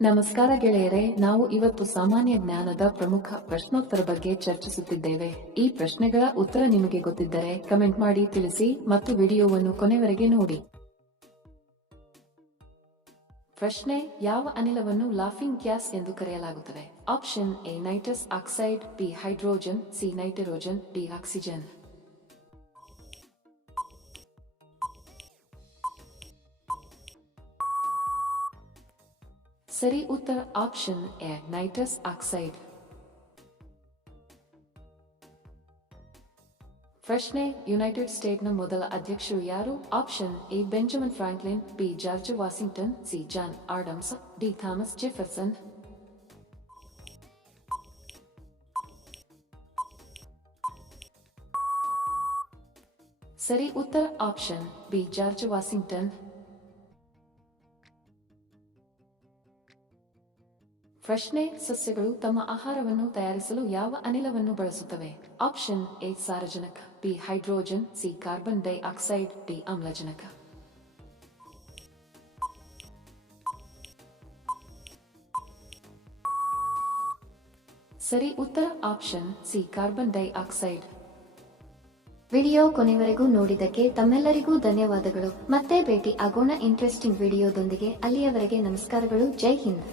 ನಮಸ್ಕಾರ ಗೆಳೆಯರೆ, ನಾವು ಇವತ್ತು ಸಾಮಾನ್ಯ ಜ್ಞಾನದ ಪ್ರಮುಖ ಪ್ರಶ್ನೋತ್ತರ ಬಗ್ಗೆ ಚರ್ಚಿಸುತ್ತಿದ್ದೇವೆ. ಈ ಪ್ರಶ್ನೆಗಳ ಉತ್ತರ ನಿಮಗೆ ಗೊತ್ತಿದ್ದರೆ ಕಮೆಂಟ್ ಮಾಡಿ ತಿಳಿಸಿ ಮತ್ತು ವಿಡಿಯೋವನ್ನು ಕೊನೆವರೆಗೆ ನೋಡಿ. ಪ್ರಶ್ನೆ: ಯಾವ ಅನಿಲವನ್ನು ಲಾಫಿಂಗ್ ಗ್ಯಾಸ್ ಎಂದು ಕರೆಯಲಾಗುತ್ತದೆ? Option A nitrous oxide, B hydrogen, C nitrogen, D oxygen. ಸರಿ ಉತ್ತರ ಆಪ್ಷನ್ ಎ ನೈಟ್ರಸ್ ಆಕ್ಸೈಡ್. ಪ್ರಶ್ನೆ: ಯುನೈಟೆಡ್ ಸ್ಟೇಟ್ಸ್ನ ಮೊದಲ ಅಧ್ಯಕ್ಷರು ಯಾರು? Option A Benjamin Franklin, B George Washington, C John Adams, D Thomas Jefferson. ಸರಿ ಉತ್ತರ ಆಪ್ಷನ್ ಬಿ ಜಾರ್ಜ್ ವಾಷಿಂಗ್ಟನ್. ಪ್ರಶ್ನೆ: ಸಸ್ಯಗಳು ತಮ್ಮ ಆಹಾರವನ್ನು ತಯಾರಿಸಲು ಯಾವ ಅನಿಲವನ್ನು ಬಳಸುತ್ತವೆ? ಆಪ್ಷನ್ ಎ ಸಾರಜನಕ, B hydrogen, C carbon dioxide, D ಆಮ್ಲಜನಕ. ಸರಿ ಉತ್ತರ option C carbon dioxide. Video ಕೊನೆವರೆಗೂ ನೋಡಿದ್ದಕ್ಕೆ ತಮ್ಮೆಲ್ಲರಿಗೂ ಧನ್ಯವಾದಗಳು. ಮತ್ತೆ ಭೇಟಿ ಆಗೋಣ ಇಂಟ್ರೆಸ್ಟಿಂಗ್ ವಿಡಿಯೋದೊಂದಿಗೆ. ಅಲ್ಲಿಯವರೆಗೆ ನಮಸ್ಕಾರಗಳು. ಜೈ ಹಿಂದ್.